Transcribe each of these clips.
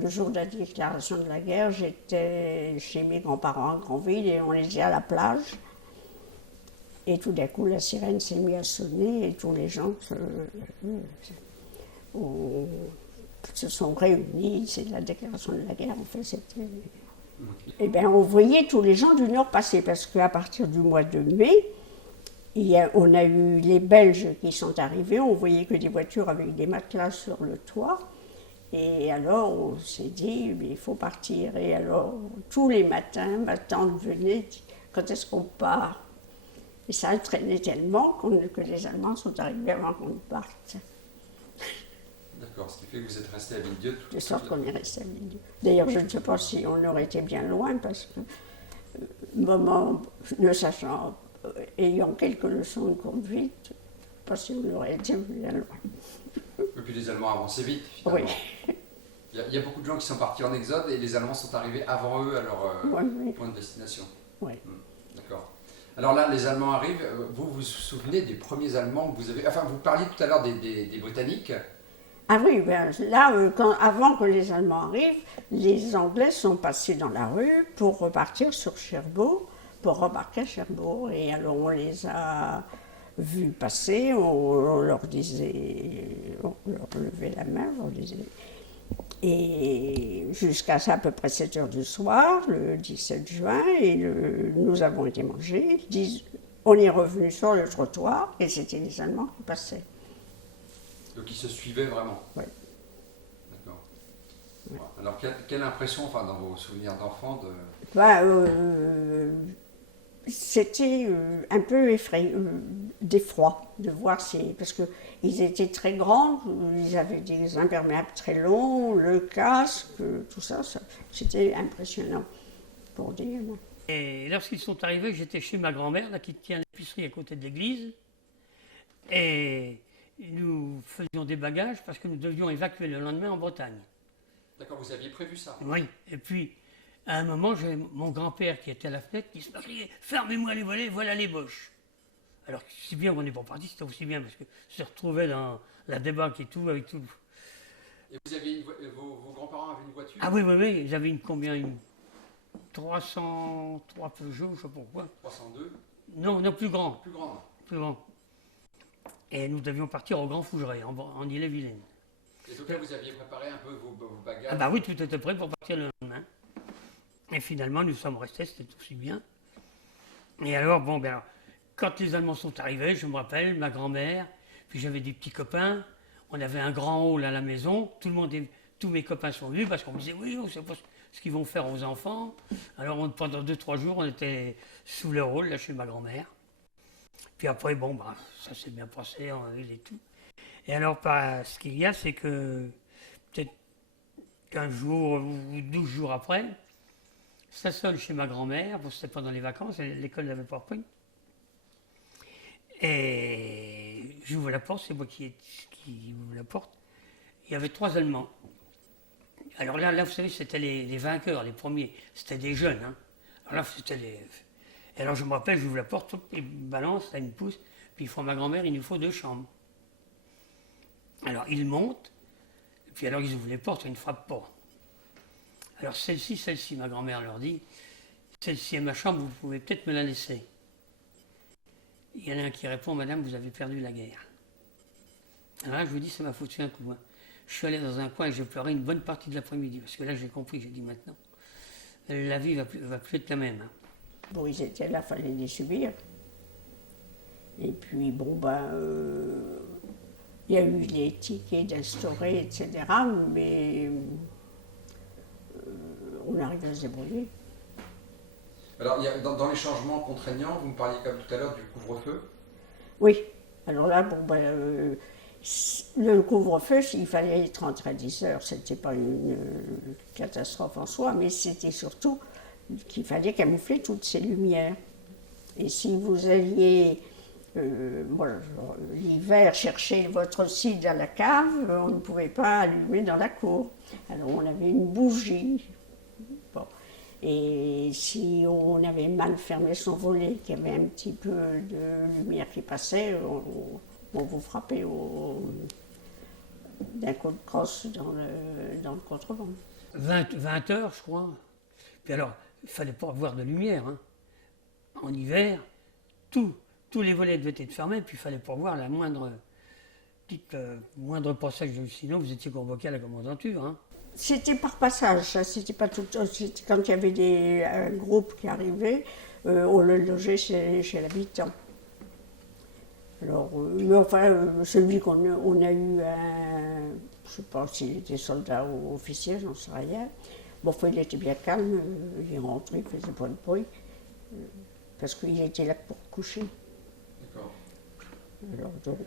le jour de la déclaration de la guerre, j'étais chez mes grands-parents à Granville et on était à la plage. Et tout d'un coup, la sirène s'est mise à sonner et tous les gens se sont réunis. C'est la déclaration de la guerre, en fait. Et bien, on voyait tous les gens du Nord passer parce qu'à partir du mois de mai, on a eu les Belges qui sont arrivés. On voyait que des voitures avec des matelas sur le toit. Et alors, on s'est dit, il faut partir. Et alors, tous les matins, ma tante venait, quand est-ce qu'on part? Et ça traînait tellement que les Allemands sont arrivés avant qu'on parte. D'accord, ce qui fait que vous êtes resté à Villedieu. De sorte qu'on est resté à Villedieu. D'ailleurs, je ne sais pas si on aurait été bien loin, parce que, maman, ne sachant, ayant quelques leçons de conduite, je ne sais pas si on aurait été bien loin. Et puis les Allemands avançaient vite, finalement. Oui. Il y a beaucoup de gens qui sont partis en exode et les Allemands sont arrivés avant eux à leur point de destination. Oui. D'accord. Alors là, les Allemands arrivent. Vous vous souvenez des premiers Allemands que vous avez... Enfin, vous parliez tout à l'heure des Britanniques. Ah oui, ben là, avant que les Allemands arrivent, les Anglais sont passés dans la rue pour repartir sur Cherbourg, pour remarquer à Cherbourg. Et alors on les a vus passer, on leur disait, on leur levait la main, on leur disait. Et jusqu'à à peu près 7 heures du soir, le 17 juin, et nous avons été mangés. On est revenu sur le trottoir et c'était les Allemands qui passaient. Donc ils se suivaient vraiment. Oui. D'accord. Ouais. Alors quelle impression, enfin, dans vos souvenirs d'enfant, c'était un peu d'effroi de voir parce qu'ils étaient très grands, ils avaient des imperméables très longs, le casque, tout ça, c'était impressionnant pour des gamins. Et lorsqu'ils sont arrivés, j'étais chez ma grand-mère, là, qui tient l'épicerie à côté de l'église, et nous faisions des bagages parce que nous devions évacuer le lendemain en Bretagne. D'accord, vous aviez prévu ça? Oui, et puis à un moment, j'ai mon grand-père qui était à la fenêtre qui se criait « Fermez-moi les volets, voilà les Boches !» Alors, si bien qu'on n'est pas parti, c'était aussi bien parce que se retrouvait dans la débâcle et tout, avec tout. Et vous aviez vos grands-parents avaient une voiture? Ah oui, ils avaient une 303 Peugeot, je ne sais pas pourquoi. 302? Non, plus grand. Plus grande. Plus grand. Et nous devions partir au Grand Fougeray, en Ille-et-Vilaine. Et donc là, vous aviez préparé un peu vos bagages? Ah bah oui, tout était prêt pour partir le lendemain. Et finalement, nous sommes restés, c'était aussi bien. Et alors, quand les Allemands sont arrivés, je me rappelle, ma grand-mère, puis j'avais des petits copains, on avait un grand hall à la maison, tous mes copains sont venus parce qu'on me disait, oui, on ne sait pas ce qu'ils vont faire aux enfants. Alors pendant 2-3 jours, on était sous le hall, là, chez ma grand-mère. Puis après, ça s'est bien passé en ville et tout. Et alors, ce qu'il y a, c'est que peut-être 15 jours ou 12 jours après, ça sonne chez ma grand-mère, c'était pendant les vacances, l'école n'avait pas repris. Et j'ouvre la porte, c'est moi qui ouvre la porte. Il y avait 3 Allemands. Alors là, vous savez, c'était les vainqueurs, les premiers. C'était des jeunes. Hein. Alors là, c'était les... Et alors je me rappelle, j'ouvre la porte, ils balancent, là, ils me poussent, puis ils font à ma grand-mère, il nous faut 2 chambres. Alors ils montent, et puis alors ils ouvrent les portes, ils ne frappent pas. Alors celle-ci, ma grand-mère leur dit, celle-ci est ma chambre, vous pouvez peut-être me la laisser. Il y en a un qui répond, madame, vous avez perdu la guerre. Alors là, je vous dis, ça m'a foutu un coup. Hein. Je suis allé dans un coin et j'ai pleuré une bonne partie de l'après-midi, parce que là, j'ai compris, j'ai dit maintenant, la vie va plus être la même. Hein. Bon, ils étaient là, il fallait les subir. Et puis, il y a eu les tickets d'instaurer, etc., mais on arrive à se débrouiller. Alors, dans les changements contraignants, vous me parliez comme tout à l'heure du couvre-feu. Oui, alors là, le couvre-feu, il fallait être rentré à 10 heures. C'était pas une catastrophe en soi, mais c'était surtout qu'il fallait camoufler toutes ces lumières. Et si vous alliez, l'hiver, chercher votre cidre à la cave, on ne pouvait pas allumer dans la cour. Alors on avait une bougie. Bon. Et si on avait mal fermé son volet, qu'il y avait un petit peu de lumière qui passait, on vous frappait d'un coup de crosse dans le contreband. 20 heures, je crois. Puis alors, il fallait pas avoir de lumière, hein. En hiver, tous les volets devaient être fermés, puis il fallait pas voir la moindre passage, sinon vous étiez convoqué à la commandanture, hein. C'était par passage, ça, c'était pas tout. C'était quand il y avait un groupe qui arrivait, on le logeait chez l'habitant. Alors, mais enfin, celui on a eu, je ne sais pas s'il était soldat ou officier, j'en sais rien. Bon, enfin, il était bien calme, il est rentré, il faisait pas de bruit, parce qu'il était là pour coucher. D'accord. Alors donc,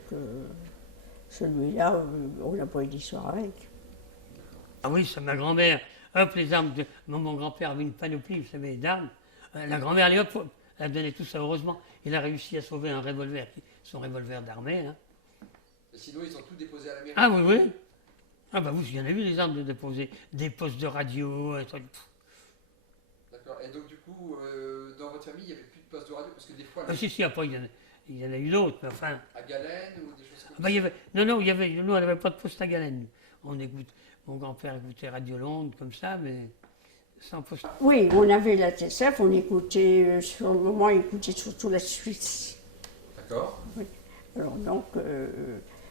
celui-là, on n'a pas eu d'histoire avec. Ah oui, c'est ma grand-mère. Hop, les armes. Mon grand-père avait une panoplie, vous savez, d'armes. La grand-mère, elle, hop, elle donnait tout ça, heureusement. Il a réussi à sauver un revolver, son revolver d'armée, hein. Et sinon, ils ont tout déposé à la mairie. Ah oui, oui. Ah bah vous, il y en a eu des armes de déposer. Des postes de radio, un truc. D'accord. Et donc, du coup, dans votre famille, il n'y avait plus de poste de radio parce que des fois, Ah si, si, après, il y en a eu d'autres, mais enfin. à Galène ou des choses comme Ah bah, non, nous, on n'avait pas de poste à galène. Mon grand-père écoutait Radio Londres, comme ça, mais sans poste. Oui, on avait la TSF, on écoutait, sur le moment, on écoutait surtout la Suisse. D'accord. Oui. Alors donc,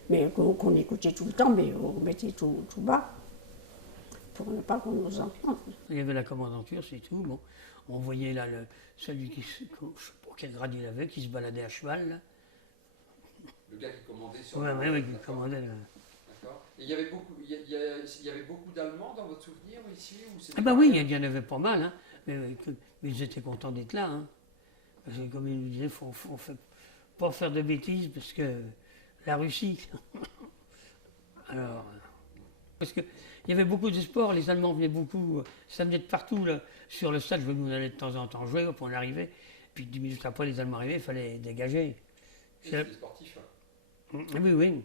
mais qu'on écoutait tout le temps, mais on mettait tout bas pour ne pas qu'on nous entende. Il y avait la commandanture, c'est tout. Bon, on voyait là celui je sais pas quel grade il avait, qui se baladait à cheval, là. Le gars qui commandait sur. Oui, qui commandait. D'accord. Et il y avait beaucoup, il y avait beaucoup d'Allemands dans votre souvenir ici ou c'était Ah bah oui, pareil il y en avait pas mal, hein. Mais ils étaient contents d'être là, hein. Parce que comme ils nous disaient, faut pas faire de bêtises parce que la Russie. Alors, parce qu'il y avait beaucoup de sports, les Allemands venaient beaucoup, ça venait de partout. Là. Sur le stade, nous on allait de temps en temps jouer, hop, on arrivait. Puis 10 minutes après, les Allemands arrivaient, il fallait dégager. C'est des sportifs. Hein. Oui, oui.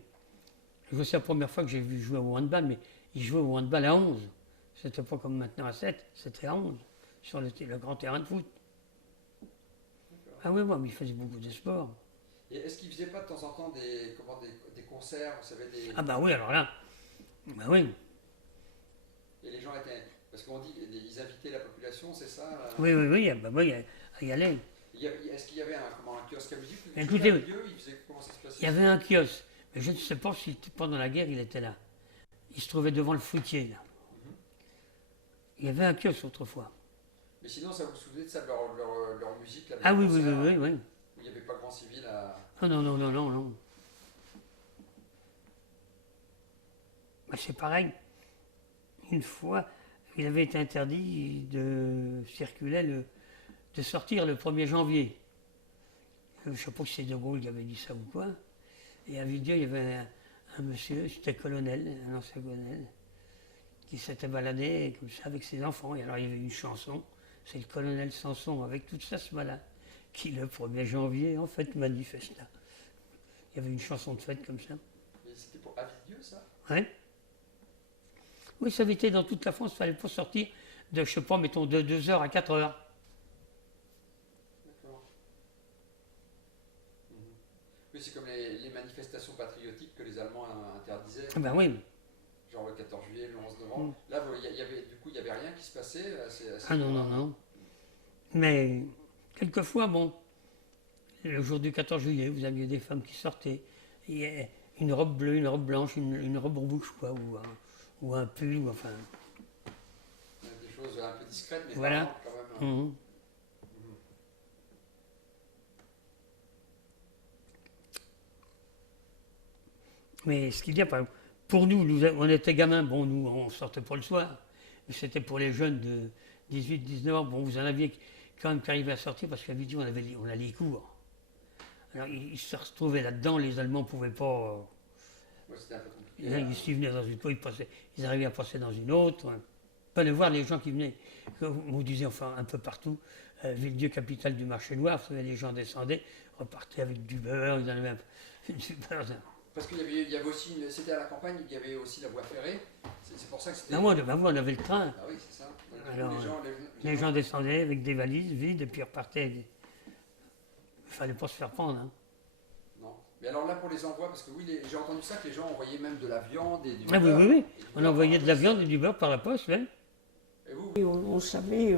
C'est la première fois que j'ai vu jouer au handball, mais ils jouaient au handball à 11. C'était pas comme maintenant à 7, c'était à 11, sur le grand terrain de foot. Ah oui, mais ils faisaient beaucoup de sport. Et est-ce qu'ils faisaient pas de temps en temps des concerts, vous savez, Ah bah oui, alors là, bah oui. Et les gens étaient, parce qu'on dit, ils invitaient la population, c'est ça Oui, bah oui, à y aller. Est-ce qu'il y avait un kiosque à musique ou Écoutez, comment ça se passait? Il y avait un kiosque, mais je ne sais pas si pendant la guerre il était là. Il se trouvait devant le fruitier, là. Il y avait un kiosque autrefois. Mais sinon, ça vous souvenez de ça, de leur musique là, Ah oui, concert, oui. où il n'y avait pas grand civil à... Ah non. Bah, c'est pareil. Une fois, il avait été interdit de circuler, de sortir le 1er janvier. Je ne sais pas si c'est De Gaulle qui avait dit ça ou quoi. Et à Villedieu, il y avait un monsieur, c'était colonel, un ancien colonel, qui s'était baladé comme ça avec ses enfants. Et alors il y avait une chanson, c'est le colonel Sanson avec toute sa smala, qui le 1er janvier, en fait, manifesta. Il y avait une chanson de fête comme ça. Mais c'était pour Avilledieu, ça? Ouais. Oui, ça avait été dans toute la France, il ne fallait pas sortir de, je sais pas, mettons, de 2h à 4h. D'accord. Oui, c'est comme les manifestations patriotiques que les Allemands interdisaient. Ah ben oui. Genre le 14 juillet, le 11 novembre. Là, il n'y avait rien qui se passait Ah non. Mais quelquefois, bon, le jour du 14 juillet, vous aviez des femmes qui sortaient. Et une robe bleue, une robe blanche, une robe rouge, quoi, ou un pull, ou enfin. Des choses un peu discrètes, mais voilà. parlantes quand même. Mais ce qu'il y a, par exemple, pour nous, on était gamins, bon, nous, on sortait pas le soir. Mais c'était pour les jeunes de 18, 19 ans. Bon, vous en aviez quand même qui arrivaient à sortir parce qu'à midi, on a les cours. Alors, ils se retrouvaient là-dedans, les Allemands ne pouvaient pas. Ouais, c'était un peu compliqué. Ils venaient dans une cour, ils arrivaient à passer dans une autre. Il fallait voir les gens qui venaient, comme vous disiez, enfin, un peu partout. Villedieu, capitale du marché noir, vous savez, les gens descendaient, repartaient avec du beurre, ils en avaient du beurre. Parce qu'il y avait aussi, c'était à la campagne, il y avait aussi la voie ferrée. C'est pour ça que c'était. Non, moi, on avait le train. Ah oui, c'est ça. Donc, Alors, les gens descendaient avec des valises vides et puis repartaient. Il ne fallait pas se faire prendre. Hein. Non. Mais alors là, pour les envois, parce que oui, j'ai entendu ça, que les gens envoyaient même de la viande et du Ah oui, beurre. oui, oui. Et du On beurre envoyait par de la poste. viande et du beurre par la poste, même. Et vous, Et on savait,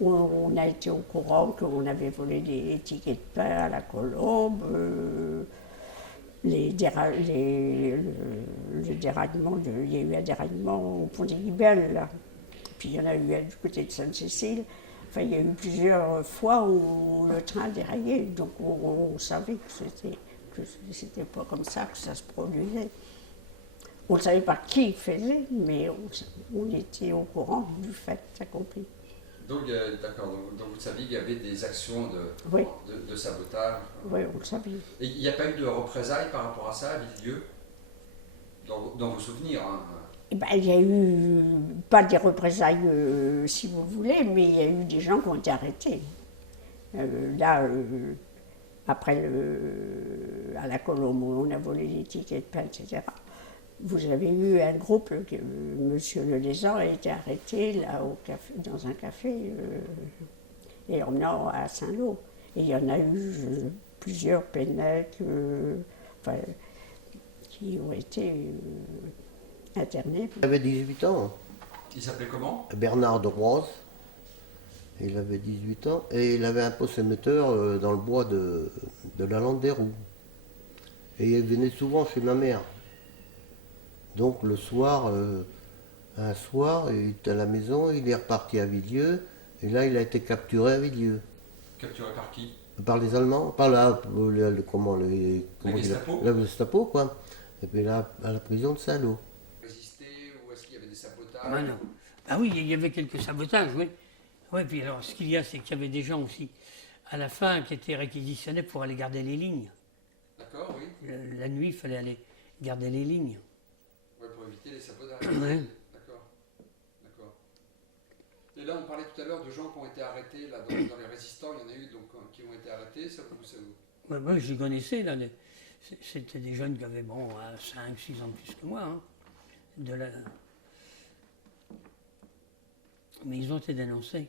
on a été au courant qu'on avait volé des tickets de pain à la Colombe, le déraillement, il y a eu un déraillement au pont des Libelles, là. Puis il y en a eu un du côté de Sainte-Cécile. Enfin, il y a eu plusieurs fois où le train a déraillé, donc on savait que c'était pas comme ça que ça se produisait. On ne savait pas qui faisait, mais on était au courant du fait accompli. donc, d'accord, donc vous saviez qu'il y avait des actions Oui. de sabotage. Oui, on le savait. Et il n'y a pas eu de représailles par rapport à ça à Villedieu, dans vos souvenirs, hein. Eh ben, il y a eu, pas des représailles si vous voulez, mais il y a eu des gens qui ont été arrêtés. Là, après à la Colombe, où on a volé les tickets de pain, etc. Vous avez eu un groupe, Monsieur Le Lézard a été arrêté là, dans un café et emmenant à Saint-Lô. Et il y en a eu plusieurs Pennec enfin, qui ont été internés. Il avait 18 ans, Il s'appelait comment? Bernard de Roise. Il avait 18 ans et il avait un poste émetteur dans le bois de la Lande des Roues. Et il venait souvent chez ma mère. Donc le soir, un soir, il était à la maison, il est reparti à Villedieu. Et là, il a été capturé à Villedieu. Capturé par qui? Par les Allemands, par la, Gestapo? la Gestapo, quoi. Et puis là, à la prison de Saint-Lô. Résister, ou est-ce qu'il y avait des sabotages? Ah non. Ah oui, il y avait quelques sabotages, oui. Oui, puis alors, ce qu'il y a, c'est qu'il y avait des gens aussi, à la fin, qui étaient réquisitionnés pour aller garder les lignes. D'accord, oui. La nuit, il fallait aller garder les lignes. Ouais, pour éviter les sabotages. Ouais. D'accord. D'accord. Et là, on parlait tout à l'heure de gens qui ont été arrêtés là, dans les résistants. Il y en a eu donc, qui ont été arrêtés. Ça vous... Ouais, moi, je les connaissais, là. C'était des jeunes qui avaient, bon, 5, 6 ans de plus que moi. Hein, Mais ils ont été dénoncés.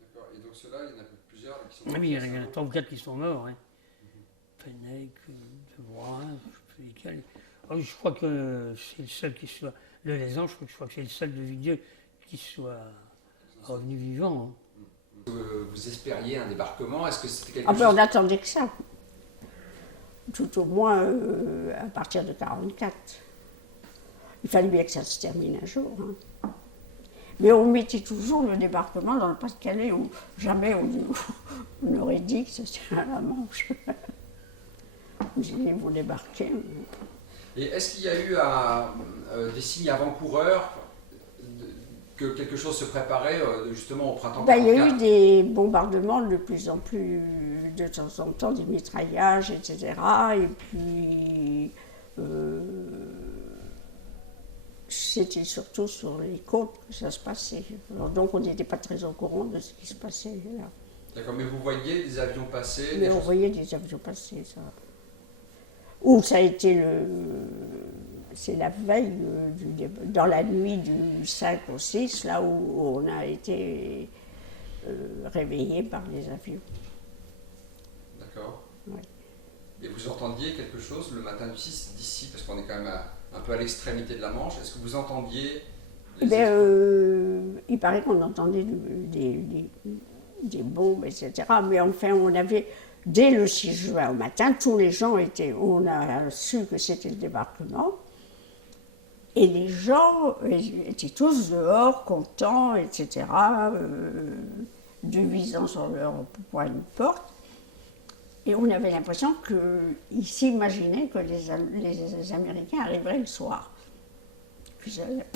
D'accord. Et donc ceux-là, il y en a plusieurs là, qui sont... Ah oui, il y en a 3 ou 4 qui sont morts. Hein. Pennec, Devrois, je sais plus lesquels. Oh, je crois que c'est le seul qui soit... Le Lézan, je crois que c'est le seul de Villedieu qui soit revenu vivant. Hein. Vous espériez un débarquement? Est-ce que c'était quelque Ah ben, chose... on attendait que ça. Tout au moins à partir de 1944. Il fallait bien que ça se termine un jour. Hein. Mais on mettait toujours le débarquement dans le Pas-de-Calais où jamais on aurait dit que c'était à la Manche. On disait, vous débarquez. Et est-ce qu'il y a eu des signes avant-coureurs que quelque chose se préparait justement au printemps 44? Ben, il y a eu des bombardements de plus en plus, de temps en temps, des mitraillages, etc. Et puis, c'était surtout sur les côtes que ça se passait. Alors, donc, on n'était pas très au courant de ce qui se passait là. D'accord, mais vous voyez des avions passer? Mais on voyait des avions passer, ça. Ou ça a été c'est la veille, dans la nuit du 5 au 6, là où on a été réveillés par les avions. D'accord. Ouais. Et vous entendiez quelque chose le matin du 6 d'ici, parce qu'on est quand même un peu à l'extrémité de la Manche. Est-ce que vous entendiez Eh bien, il paraît qu'on entendait des bombes, etc. Mais enfin, on avait, dès le 6 juin au matin, tous les gens on a su que c'était le débarquement. Et les gens étaient tous dehors, contents, etc., devisant sur leur point de porte. Et on avait l'impression qu'ils s'imaginaient que les Américains arriveraient le soir. Qu'ils allaient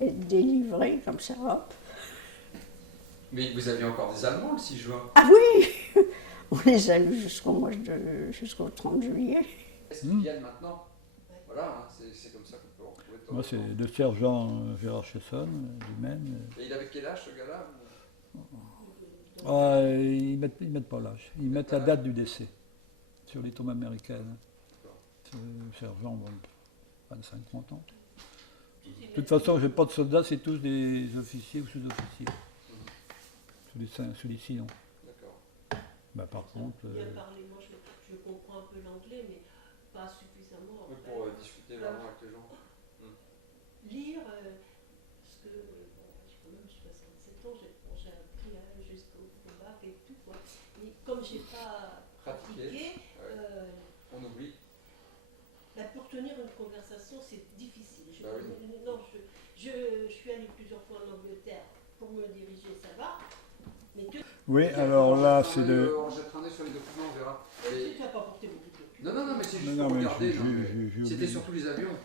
être délivrés comme ça, hop. Mais vous aviez encore des Allemands le 6 juin? Ah oui. On les a eus jusqu'au 30 juillet. Est-ce qu'ils viennent maintenant? Voilà, hein, c'est comme ça qu'on peut... Moi, c'est le sergent Gérard Chesson, lui-même. Et il avait quel âge, ce gars-là? Ils mettent pas l'âge. Ils mettent la date du décès sur les tombes américaines. C'est le sergent, bon, 25-30 ans. De toute façon, j'ai pas de soldats, c'est tous des officiers ou sous-officiers. Sous les 6 ans. D'accord. Bah, par contre, je comprends un peu l'anglais, mais pas suffisamment. En Pour fait. discuter vraiment avec les gens. Lire, parce que bon, j'ai quand même 67 ans, j'ai appris jusqu'au bac et tout, quoi. Mais comme j'ai pas pratiqué, On oublie. pour tenir une conversation, c'est difficile. Oui. Je suis allée plusieurs fois en Angleterre pour me diriger, ça va. Mais Oui, alors là, On c'est va le... on jettera un œil sur les documents, on verra. tu n'as pas porté beaucoup de documents. Non, mais c'est juste Non, pour mais regarder. j'ai C'était oublié. surtout les avions.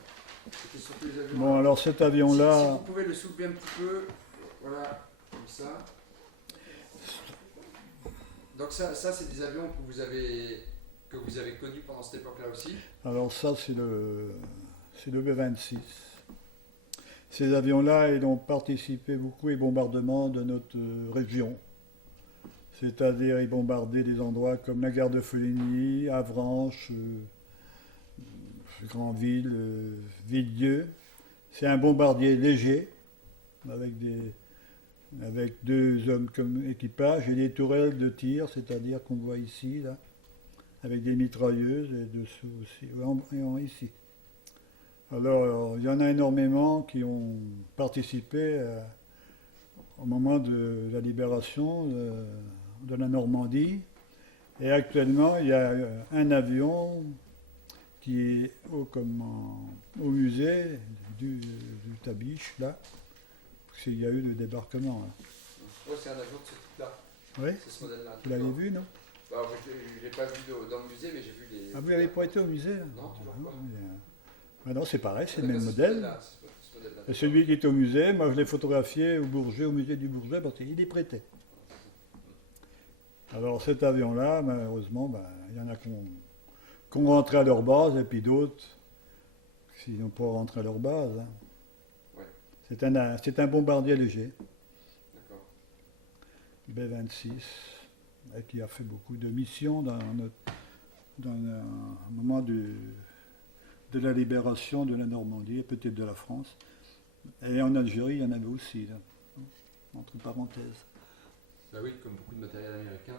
C'était surtout les avions. Bon, alors cet Si avion-là, vous pouvez le soulever un petit peu, voilà, comme ça. Donc ça c'est des avions que vous avez connus pendant cette époque-là aussi. alors ça, c'est le B-26. Ces avions-là, ils ont participé beaucoup aux bombardements de notre région. C'est-à-dire, ils bombardaient des endroits comme la gare de Foligny, Avranches, Granville, Villedieu. C'est un bombardier léger, avec 2 hommes comme équipage et des tourelles de tir, c'est-à-dire qu'on voit ici, là, avec des mitrailleuses et dessous aussi, ici. Alors, il y en a énormément qui ont participé au moment de la libération de la Normandie. Et actuellement, il y a un avion qui est au musée du Tabiche, là, parce qu'il y a eu le débarquement. Là. Oui, c'est un avion de ce type-là. Oui, C'est ce modèle-là. vous l'avez vu, non? Bah, je ne l'ai pas vu dans le musée, mais j'ai vu les... Ah, vous n'avez pas été au musée là? Non, toujours pas. Ah non, c'est pareil, c'est le D'accord, même ce modèle. modèle-là, ce modèle-là. Et celui qui est au musée, moi je l'ai photographié au Bourget, au musée du Bourget, parce qu'il est prêté. Alors cet avion-là, malheureusement, il y en a qui ont rentré à leur base, et puis d'autres qui n'ont pas rentré à leur base. Hein. Ouais. C'est un bombardier léger, D'accord. B-26, et qui a fait beaucoup de missions dans un moment de la libération de la Normandie, et peut-être de la France. Et en Algérie, il y en avait aussi, là, entre parenthèses. Bah oui, comme beaucoup de matériel américain.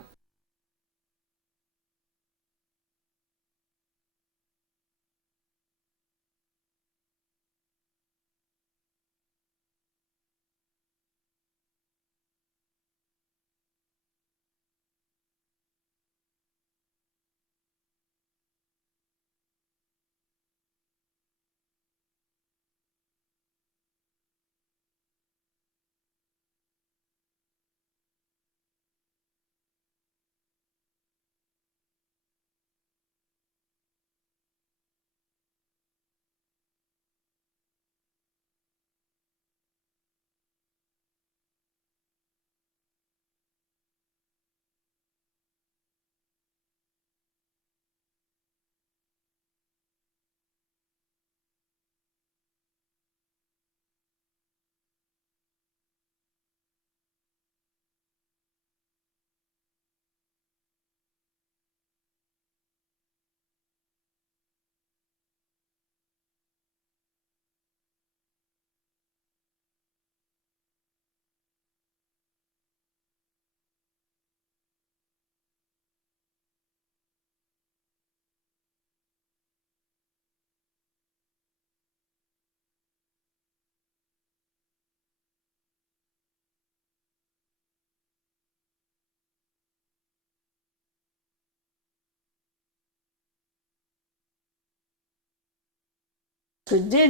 Dès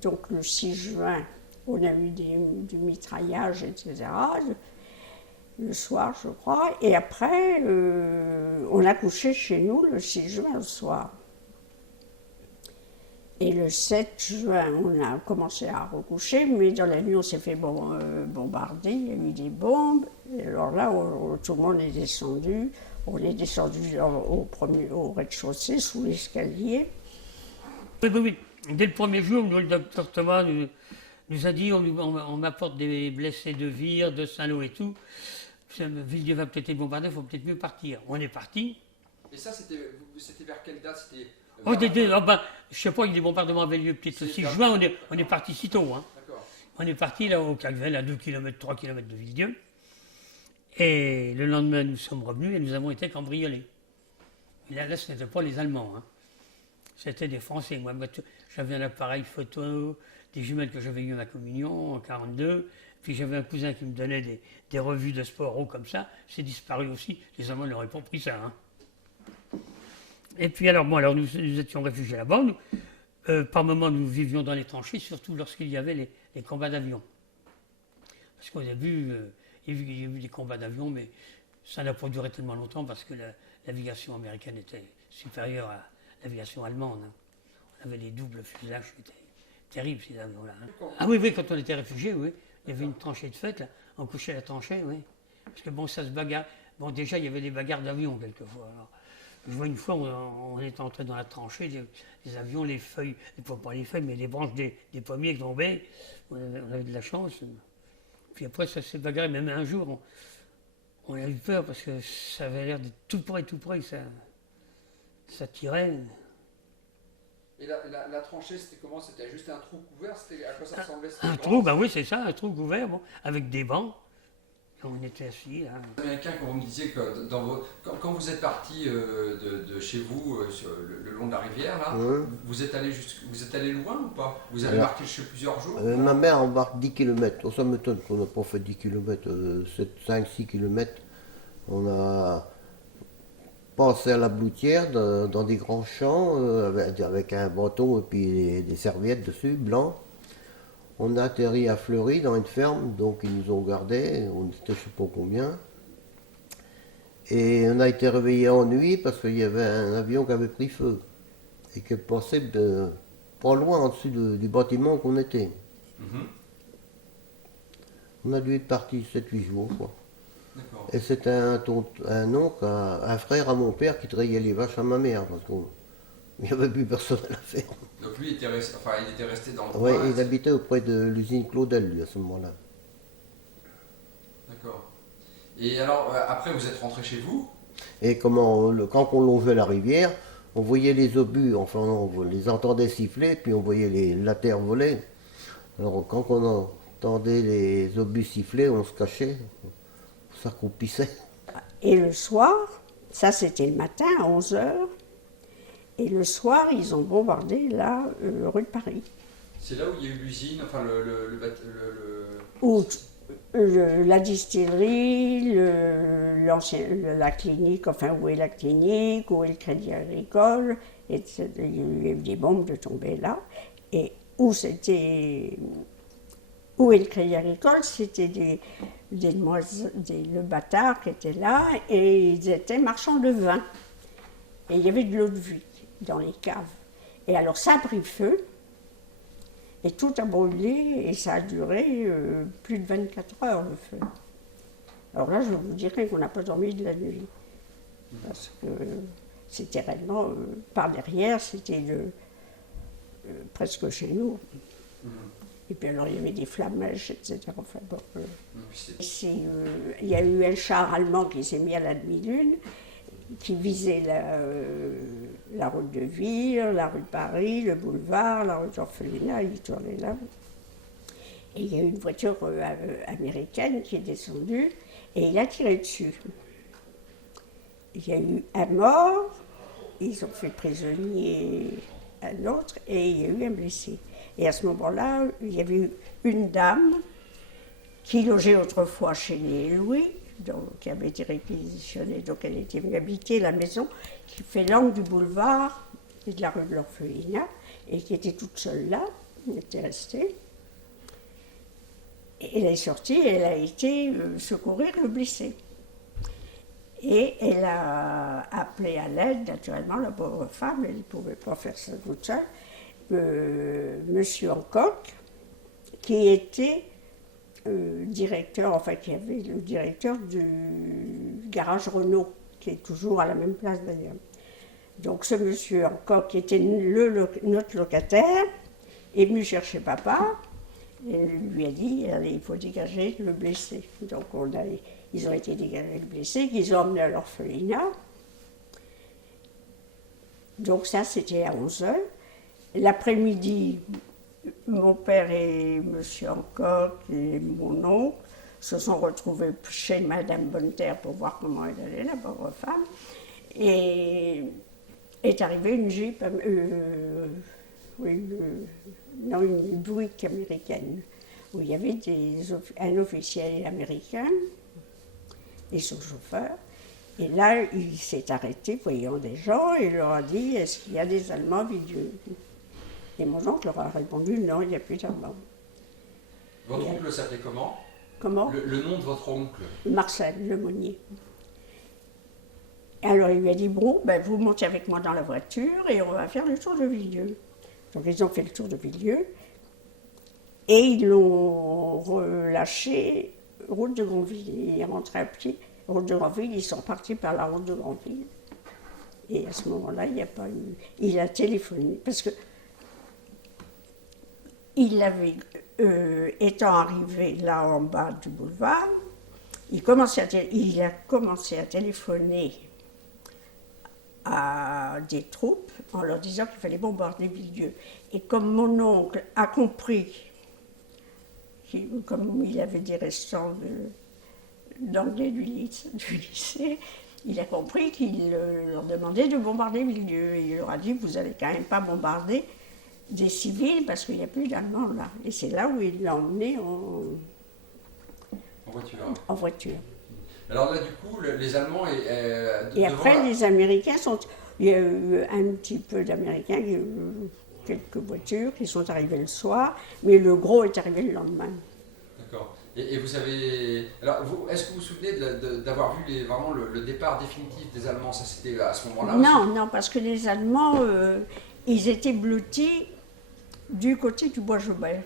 donc le 6 juin, on a eu du mitraillage, etc., le soir, je crois. Et après, on a couché chez nous le 6 juin le soir. Et le 7 juin, on a commencé à recoucher, mais dans la nuit, on s'est fait bombarder, il y a eu des bombes. Et alors là, tout le monde est descendu. On est descendu au rez-de-chaussée, sous l'escalier. Oui. Dès le premier jour, nous, le docteur Thomas nous a dit on m'apporte des blessés de Vire, de Saint-Lô et tout. Villedieu va peut-être être bombardé, il faut peut-être mieux partir. On est parti. Et ça, c'était vers quelle date? C'était Je ne sais pas, les bombardements avaient lieu peut-être le 6 juin, on est parti si tôt. Hein. On est parti là au Calvel, à 2 km, 3 km de Villedieu. Et le lendemain, nous sommes revenus et nous avons été cambriolés. Là, ce n'était pas les Allemands. Hein. C'était des Français. Moi, j'avais un appareil photo, des jumelles que j'avais eu à ma communion en 1942. Puis j'avais un cousin qui me donnait des revues de sport haut comme ça. C'est disparu aussi. Les Allemands n'auraient pas pris ça. Hein. Et puis alors, bon, alors nous étions réfugiés là-bas. Par moments, nous vivions dans les tranchées, surtout lorsqu'il y avait les combats d'avions. Parce qu'au début, il y a eu des combats d'avions, mais ça n'a pas duré tellement longtemps parce que l'aviation américaine était supérieure à l'aviation allemande. Hein. On avait des doubles fuselages qui étaient terribles, ces avions-là. Hein. Ah oui, quand on était réfugiés, oui. Il y avait une tranchée de fête, là. On couchait la tranchée, oui. Parce que bon, ça se bagarre. Bon, déjà, il y avait des bagarres d'avions, quelquefois. Alors, je vois une fois, on est entré dans la tranchée, les avions, les feuilles, pas les feuilles, mais les branches des pommiers qui tombaient. On avait de la chance. Puis après, ça s'est bagarré. Même un jour, on a eu peur parce que ça avait l'air d'être tout près, ça tirait. Et la tranchée, c'était comment? C'était juste un trou couvert? À quoi ça ressemblait? Un trou, ben oui, c'est ça, un trou couvert, bon, avec des bancs. On était assis là. Les Américains, quand vous me disiez que quand vous êtes parti de chez vous sur le long de la rivière, là, vous êtes allé loin ou pas? Vous avez marqué plusieurs jours? Ma mère embarque 10 km. Ça m'étonne qu'on n'a pas fait 10 km, 5-6 km. On a passé à la Bloutière dans des grands champs avec un bâton et puis des serviettes dessus, blancs. On a atterri à Fleury dans une ferme, donc ils nous ont gardés, on était je ne sais pas combien. Et on a été réveillés en nuit parce qu'il y avait un avion qui avait pris feu et qui passait pas loin en dessous du bâtiment qu'on était. On a dû être partis 7-8 jours, quoi. Et c'était un frère à mon père qui trayait les vaches à ma mère, parce qu'il n'y avait plus personne à la ferme. Donc lui, il était resté dans le coin. Oui, il habitait auprès de l'usine Claudel, lui, à ce moment-là. D'accord. Et alors, après, vous êtes rentré chez vous? Et quand on longeait la rivière, on voyait les obus, enfin on les entendait siffler, puis on voyait la terre voler. Alors quand on entendait les obus siffler, on se cachait, on s'accroupissait. Et le soir, ça c'était le matin à 11h, et le soir ils ont bombardé la rue de Paris. C'est là où il y a eu l'usine, enfin Où la distillerie, la clinique, enfin où est la clinique, où est le crédit agricole, etc. Il y a eu des bombes de tomber là. Et où est le crédit agricole, c'était le bâtard qui était là, et ils étaient marchands de vin. Et il y avait de l'eau de vie dans les caves. Et alors ça a pris feu. Et tout a brûlé et ça a duré plus de 24 heures le feu. Alors là, je vous dirais qu'on n'a pas dormi de la nuit. Parce que c'était réellement, par derrière, c'était presque chez nous. Et puis alors, il y avait des flamèches, etc. Enfin, bon, il y a eu un char allemand qui s'est mis à la demi-lune, qui visait la route de Vire, la rue de Paris, le boulevard, la rue d'Orphelinat, il tournait là. Et il y a eu une voiture américaine qui est descendue et il a tiré dessus. Il y a eu un mort, ils ont fait prisonnier un autre et il y a eu un blessé. Et à ce moment-là, il y avait eu une dame qui logeait autrefois chez les Louis, donc, qui avait été réquisitionnée, donc elle était venue habiter la maison qui fait l'angle du boulevard et de la rue de l'Orphelinat, et qui était toute seule là, elle était restée. Et elle est sortie et elle a été secourir le blessé. Et elle a appelé à l'aide, naturellement, la pauvre femme, elle ne pouvait pas faire ça toute seule, Monsieur Hancock, qui était directeur, enfin qui avait le directeur du garage Renault, qui est toujours à la même place d'ailleurs. Donc ce monsieur Hancock, qui était notre locataire, est venu chercher papa et lui a dit allez, il faut dégager le blessé. Donc ils ont été dégagés le blessé, qu'ils ont emmené à l'orphelinat. Donc ça c'était à 11h. L'après-midi, mon père et M. Hancock et mon oncle se sont retrouvés chez Madame Bonneterre pour voir comment elle allait, la pauvre femme. Et est arrivée une Jeep, non, une Buick américaine, où il y avait un officiel américain et son chauffeur. Et là, il s'est arrêté, voyant des gens, et il leur a dit, est-ce qu'il y a des Allemands vieux? Et mon oncle leur a répondu, non, il n'y a plus d'Allemands. Votre oncle s'appelait comment? Comment? Le nom de votre oncle? Marcel Lemonnier. Alors il lui a dit, bon, ben, vous montez avec moi dans la voiture et on va faire le tour de Villieu. Donc ils ont fait le tour de Villieu et ils l'ont relâché route de Granville. Il est rentré à pied, route de Granville, ils sont partis par la route de Granville. Et à ce moment-là, il n'y a pas eu... Il a téléphoné, parce que il avait, étant arrivé là en bas du boulevard, il a commencé à téléphoner à des troupes en leur disant qu'il fallait bombarder Villieu. Et comme mon oncle a compris, comme il avait des restants d'anglais du lycée, il a compris qu'il leur demandait de bombarder Villieu. Et il leur a dit, vous n'allez quand même pas bombarder des civils parce qu'il n'y a plus d'Allemands là. Et c'est là où il l'a emmené En voiture. en voiture. Alors là, du coup, les Allemands... Et après, les Américains sont... Il y a eu un petit peu d'Américains, quelques voitures qui sont arrivées le soir, mais le gros est arrivé le lendemain. D'accord. Et vous avez... Alors, est-ce que vous vous souvenez d'avoir vu vraiment le départ définitif des Allemands? Ça, c'était à ce moment-là? Non, non, parce que les Allemands, ils étaient blottis du côté du Bois-Jaubert.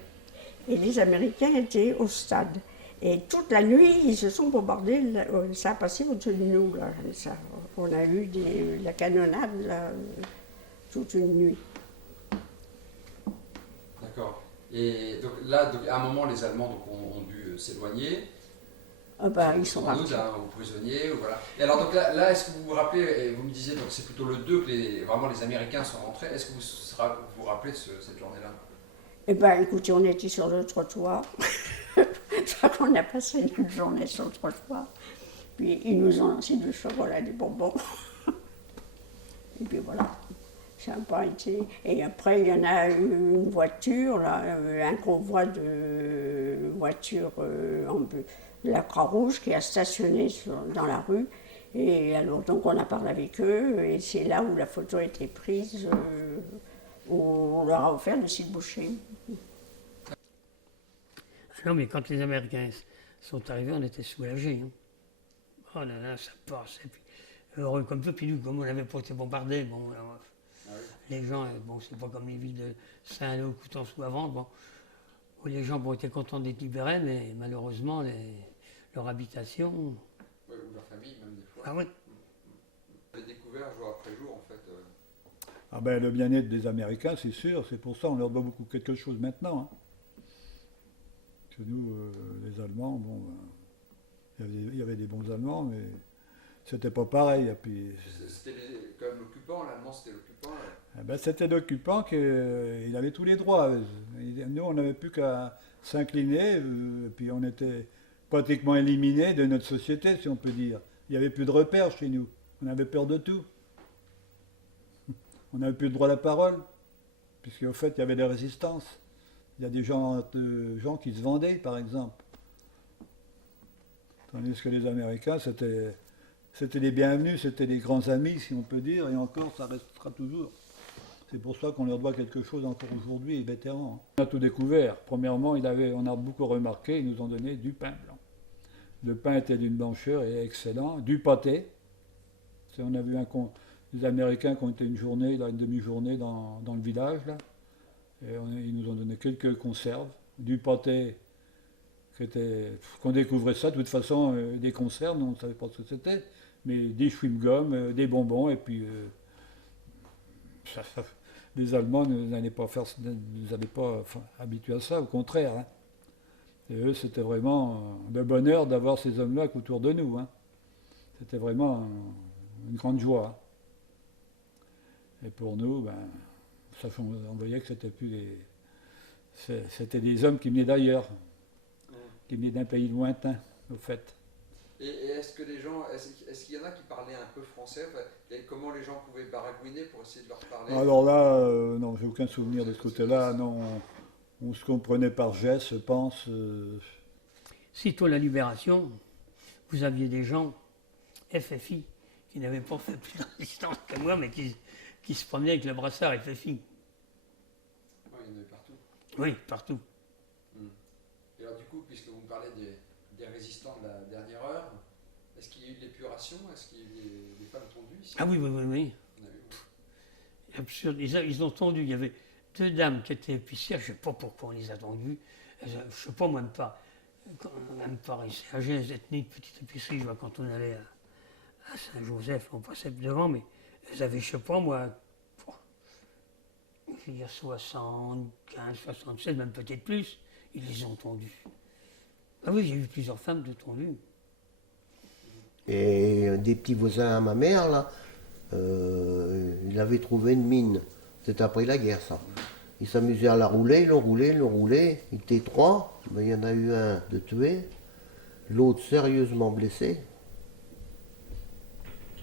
Et les Américains étaient au stade. Et toute la nuit, ils se sont bombardés. Ça a passé au-dessus de nous. Là, ça. On a eu la canonnade là, toute une nuit. D'accord. Et donc là, à un moment, les Allemands donc, ont dû s'éloigner. Ah bah, ils sont partis. Aux prisonniers, voilà. Et alors donc là, est-ce que vous vous rappelez, et vous me disiez donc c'est plutôt le 2 que vraiment les Américains sont rentrés. Est-ce que vous vous rappelez de cette journée-là? Eh bien, écoutez, on était sur le trottoir. Je crois qu'on a passé une journée sur le trottoir. Puis ils nous ont lancé du chocolat, des bonbons. Et puis voilà, ça n'a pas été. Et après, il y en a eu une voiture, là, un convoi de voitures de la Croix-Rouge qui a stationné dans la rue. Et alors, donc, on a parlé avec eux, et c'est là où la photo a été prise, où on leur a offert le site Boucher. Non, mais quand les Américains sont arrivés, on était soulagés. Hein. Oh là là, ça passe. Et puis, heureux comme ça. Puis nous, comme on n'avait pas été bombardés, bon, alors, les gens, bon, c'est pas comme les villes de Saint-Lô, Coutançou avant, bon, où les gens ont été contents d'être libérés, mais malheureusement, leur habitation. Ouais, ou leur famille, même des fois. Ah oui. Vous avez découvert jour après jour, en fait. Ah ben, le bien-être des Américains, c'est sûr, c'est pour ça on leur doit beaucoup quelque chose maintenant. Hein. Que nous, les Allemands, bon, il y avait des bons Allemands, mais c'était pas pareil. Et puis, c'était quand même l'occupant, l'Allemand c'était l'occupant. Eh ben, c'était l'occupant qui avait tous les droits. Nous, on n'avait plus qu'à s'incliner, et puis on était pratiquement éliminés de notre société, si on peut dire. Il n'y avait plus de repères chez nous. On avait peur de tout. On n'avait plus le droit à la parole, puisqu'au fait, il y avait des résistances. Il y a des gens qui se vendaient, par exemple. Tandis que les Américains, c'était les bienvenus, c'était les grands amis, si on peut dire, et encore, ça restera toujours. C'est pour ça qu'on leur doit quelque chose encore aujourd'hui, les vétérans. On a tout découvert. Premièrement, on a beaucoup remarqué, ils nous ont donné du pain blanc. Le pain était d'une blancheur et excellent. Du pâté. On a vu des Américains qui ont été une demi-journée dans le village, là. Et ils nous ont donné quelques conserves, du pâté, qu'on découvrait ça, de toute façon, des conserves, on ne savait pas ce que c'était, mais des chewing-gums, des bonbons, et puis les Allemands ne nous avaient pas habitués à ça, au contraire. Hein. Et eux, c'était vraiment le bonheur d'avoir ces hommes-là autour de nous. Hein. C'était vraiment une grande joie. Hein. Et pour nous, on voyait que c'était des hommes qui venaient d'ailleurs, qui venaient d'un pays lointain, au fait. Et est-ce que les gens, est-ce qu'il y en a qui parlaient un peu français? Enfin, et comment les gens pouvaient baragouiner pour essayer de leur parler? Alors là, non, j'ai aucun souvenir de ce côté-là. Non, on se comprenait par geste, je pense. Sitôt la libération, vous aviez des gens, FFI, qui n'avaient pas fait plus de résistance que moi, mais qui se promenaient avec le brassard FFI. Oui, il y en avait partout. Oui, partout. Et alors du coup, puisque vous me parlez des résistants de la dernière heure, est-ce qu'il y a eu de l'épuration? Est-ce qu'il y a eu des femmes tondues ici? Ah oui, oui, oui, oui. Il y en a eu, oui. Absurde. Ils ont tendu. Il y avait 2 dames qui étaient épicières. Je ne sais pas pourquoi on les a tendues. Je ne sais pas, même pas. Même pas. Elles tenaient une petite épicerie. Je vois quand on allait à Saint-Joseph, on passait devant, mais elles avaient, je ne sais pas moi, je veux dire 75, 76, même peut-être plus. Ils les ont tendues. Ah oui, j'ai eu plusieurs femmes de tendues. Et des petits voisins à ma mère, là, il avait trouvé une mine. C'était après la guerre, ça. Ils s'amusaient à la rouler, ils l'ont roulé. Ils étaient 3, mais il y en a eu un de tué, l'autre sérieusement blessé.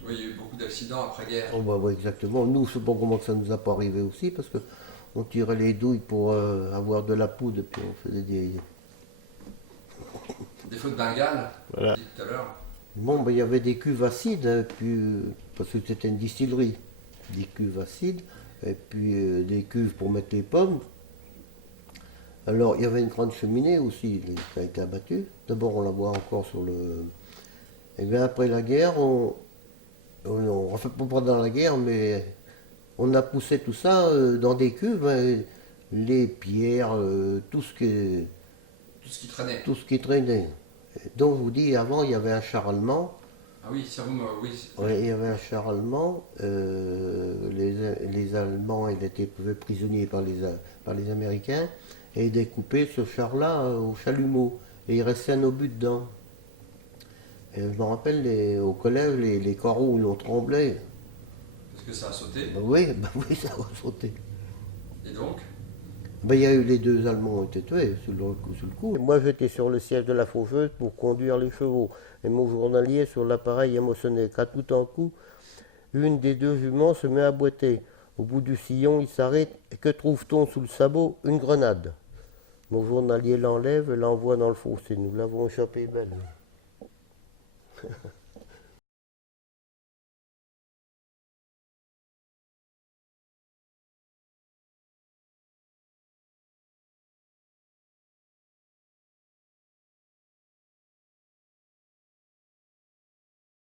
Oui, il y a eu beaucoup d'accidents après-guerre. Oh, bah, ouais, exactement. Nous, je ne sais pas comment ça nous a pas arrivé aussi, parce qu'on tirait les douilles pour avoir de la poudre, puis on faisait des... Des feux de Bengale, Voilà. vous dites tout à l'heure. Bon, ben, il y avait des cuves acides, hein, puis, parce que c'était une distillerie. Des cuves acides, et puis des cuves pour mettre les pommes. Alors, il y avait une grande cheminée aussi qui a été abattue. D'abord, on la voit encore sur le... Et bien après la guerre, enfin pas pendant la guerre, mais on a poussé tout ça dans des cuves, hein, les pierres, Tout ce qui traînait. tout ce qui traînait. Donc, je vous dis, avant, il y avait un char allemand. Ah oui, ça vous... Oui. Ouais, il y avait un char allemand. Les Allemands ils étaient prisonniers par les Américains et ils découpaient ce char-là au chalumeau. Et il restait un obus dedans. Et je me rappelle, au collège, les carreaux, ils ont tremblé. Parce que ça a sauté. Ben oui, ça a sauté. Et donc? Ben, il y a eu les 2 Allemands ont été tués sur le coup. Et moi, j'étais sur le siège de la faucheuse pour conduire les chevaux. Et mon journalier sur l'appareil émotionnel. Qu'à tout en coup, une des 2 juments se met à boiter. Au bout du sillon, il s'arrête. Et que trouve-t-on sous le sabot? Une grenade. Mon journalier l'enlève et l'envoie dans le fossé. Nous l'avons échappé belle.